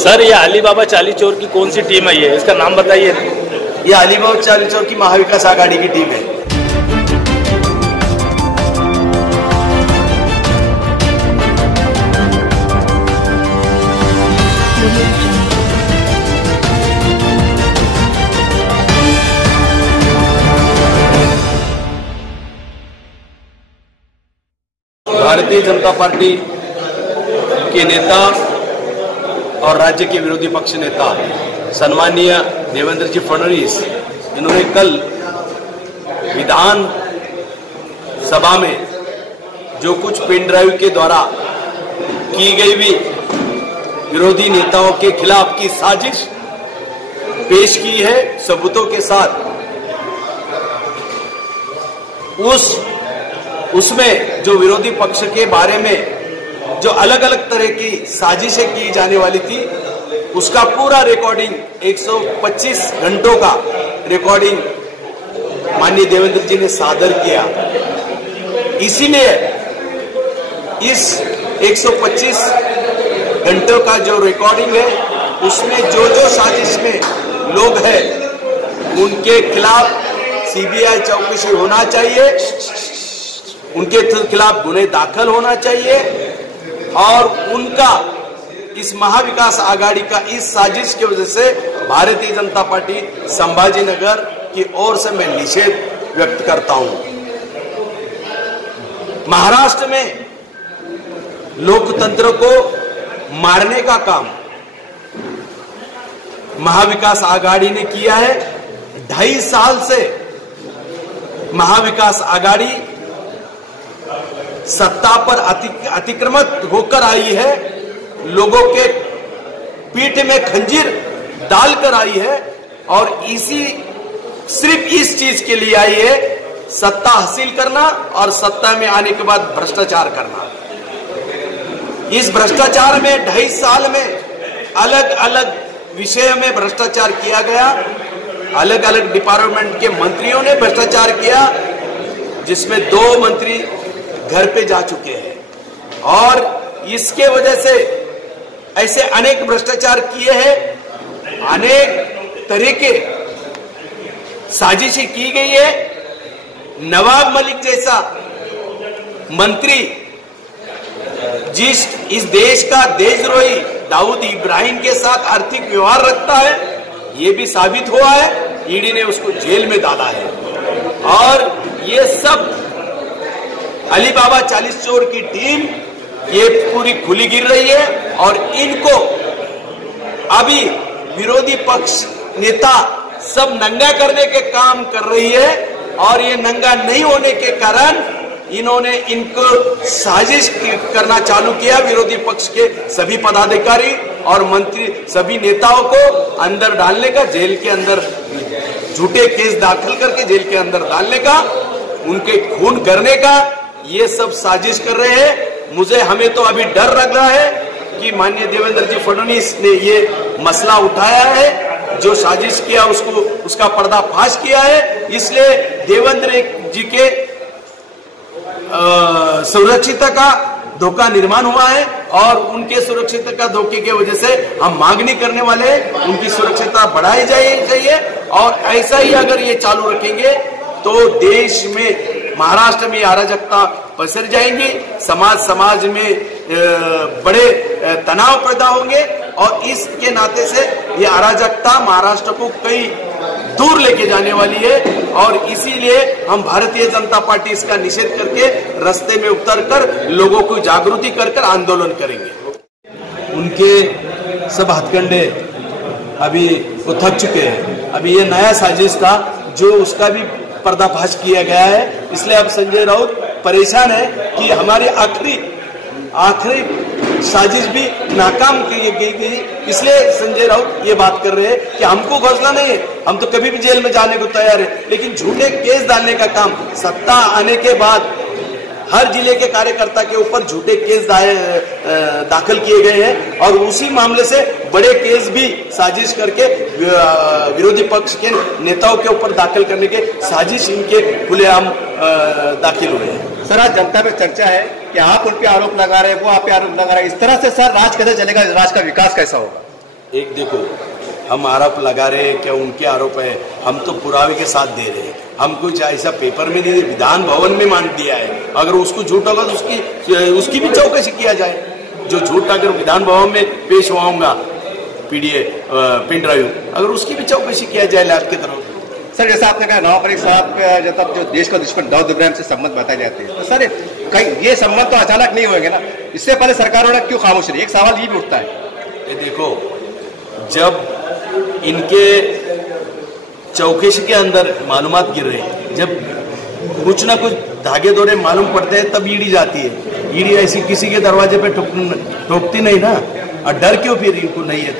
Sir, ये Alibaba चाली चोर की कौन सी टीम है? ये इसका नाम बताइए। ये अलीबाबा चाली चोर की महाविकास आघाड़ी की टीम है। भारतीय जनता पार्टी के नेता और राज्य के विरोधी पक्ष नेता सम्माननीय देवेंद्र जी फडणवीस, इन्होंने कल विधान सभा में जो कुछ पेन ड्राइव के द्वारा की गई भी विरोधी नेताओं के खिलाफ की साजिश पेश की है सबूतों के साथ, उसमें जो विरोधी पक्ष के बारे में जो अलग अलग तरह की साजिशें की जाने वाली थी, उसका पूरा रिकॉर्डिंग 125 घंटों का रिकॉर्डिंग माननीय देवेंद्र जी ने सादर किया। इसीलिए इस 125 घंटों का जो रिकॉर्डिंग है, उसमें जो जो साजिश में लोग हैं उनके खिलाफ सीबीआई चौकसी होना चाहिए, उनके खिलाफ गुने दाखिल होना चाहिए और उनका इस महाविकास आघाड़ी का इस साजिश की वजह से भारतीय जनता पार्टी संभाजी नगर की ओर से मैं निषेध व्यक्त करता हूं। महाराष्ट्र में लोकतंत्र को मारने का काम महाविकास आघाड़ी ने किया है। 2.5 साल से महाविकास आघाड़ी सत्ता पर अतिक्रमित होकर आई है, लोगों के पीठ में खंजीर डालकर आई है और सिर्फ इस चीज के लिए आई है, सत्ता हासिल करना और सत्ता में आने के बाद भ्रष्टाचार करना। इस भ्रष्टाचार में 2.5 साल में अलग अलग विषय में भ्रष्टाचार किया गया, अलग अलग डिपार्टमेंट के मंत्रियों ने भ्रष्टाचार किया, जिसमें 2 मंत्री घर पे जा चुके हैं और इसके वजह से ऐसे अनेक भ्रष्टाचार किए हैं, अनेक तरह के साजिशें की गई है। नवाब मलिक जैसा मंत्री जिस इस देश का देशद्रोही दाऊद इब्राहिम के साथ आर्थिक व्यवहार रखता है, ये भी साबित हुआ है, ईडी ने उसको जेल में डाला है। और ये सब अलीबाबा 40 चोर की टीम ये पूरी खुली गिर रही है और इनको अभी विरोधी पक्ष नेता सब नंगा करने के काम कर रही है और ये नंगा नहीं होने के कारण इन्होंने इनको साजिश करना चालू किया। विरोधी पक्ष के सभी पदाधिकारी और मंत्री सभी नेताओं को अंदर डालने का, जेल के अंदर झूठे केस दाखिल करके जेल के अंदर डालने का, उनके खून करने का, ये सब साजिश कर रहे हैं। हमें तो अभी डर लग रहा है कि माननीय देवेंद्र जी फडणवीस ने ये मसला उठाया है, जो साजिश किया उसका पर्दाफाश किया है। इसलिए देवेंद्र जी के सुरक्षिता का धोखा निर्माण हुआ है और उनके सुरक्षिता का धोखे की वजह से हम मांग नहीं करने वाले हैं, उनकी सुरक्षिता बढ़ाई चाहिए। और ऐसा ही अगर ये चालू रखेंगे तो देश में, महाराष्ट्र में अराजकता पसर जाएंगी, समाज में बड़े तनाव पैदा होंगे और इसके नाते से ये अराजकता महाराष्ट्र को कई दूर लेके जाने वाली है। और इसीलिए हम भारतीय जनता पार्टी इसका निषेध करके रास्ते में उतरकर लोगों को जागृति कर आंदोलन करेंगे। उनके सब हथकंडे अभी वो थक चुके हैं। अभी ये नया साजिश था जो उसका भी पर्दाफाश किया गया है। इसलिए अब संजय राउत परेशान है कि हमारी आखिरी साजिश भी नाकाम की गई। इसलिए संजय राउत ये बात कर रहे हैं कि हमको घोषणा नहीं है, हम तो कभी भी जेल में जाने को तैयार है, लेकिन झूठे केस डालने का काम सत्ता आने के बाद हर जिले के कार्यकर्ता के ऊपर झूठे केस दाखिल किए गए हैं और उसी मामले से बड़े केस भी साजिश करके विरोधी पक्ष के नेताओं के ऊपर दाखिल करने के साजिश इनके खुलेआम दाखिल हुए हैं। सर, आज जनता में चर्चा है कि आप उन पे आरोप लगा रहे हैं, वो आप पे आरोप लगा रहे हैं, इस तरह से सर राज कैसे चलेगा, राज का विकास कैसा होगा? एक देखो, हम आरोप लगा रहे हैं क्या उनके आरोप है, हम तो पुरावे के साथ दे रहे हैं। हम कुछ ऐसा पेपर में नहीं, विधान भवन में मान दिया है। अगर उसको झूठ होगा तो उसकी भी चौकसी किया जाए। जो झूठ अगर विधान भवन में पेश हुआ होगा पिन ड्राइव, अगर उसकी भी चौकसी किया जाए लैब की तरफ। सर जैसा आपने कहा नवाब साहब जब जो देश का दुश्मन दाऊद इब्राहिम से संबंध बताए जाते हैं, तो सर कहीं ये संबंध तो अचानक नहीं होंगे ना, इससे पहले सरकारों ने क्यों खामोश रही? एक सवाल ये भी उठता है। ये देखो, जब इनके चौकसी के अंदर मालूमात गिर रहे हैं, जब कुछ ना कुछ धागे दौरे मालूम पड़ते हैं, तब ईडी जाती है। ईडी ऐसी किसी के दरवाजे पे ठोकती नहीं ना। और डर क्यों फिर इनको? नहीं है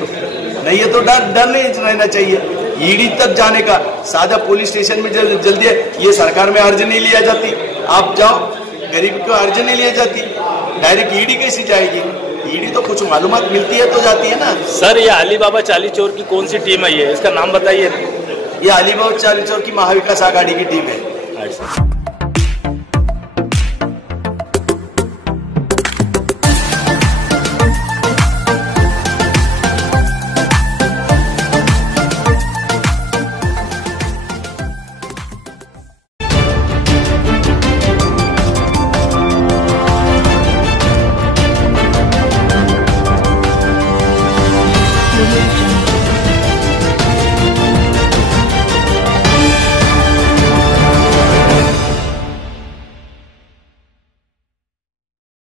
तो डर नहीं रहना चाहिए। ईडी तक जाने का सादा पुलिस स्टेशन में जल्दी ये सरकार में अर्जी नहीं लिया जाती। आप जाओ, गरीब को अर्जी नहीं लिया जाती, डायरेक्ट ईडी कैसी जाएगी? ईडी तो कुछ मालूमात मिलती है तो जाती है ना। सर ये अलीबाबा चाली चोर की कौन सी टीम है, ये इसका नाम बताइए। ये अलीबाबा चाली चोर की महाविकास आघाड़ी की टीम है।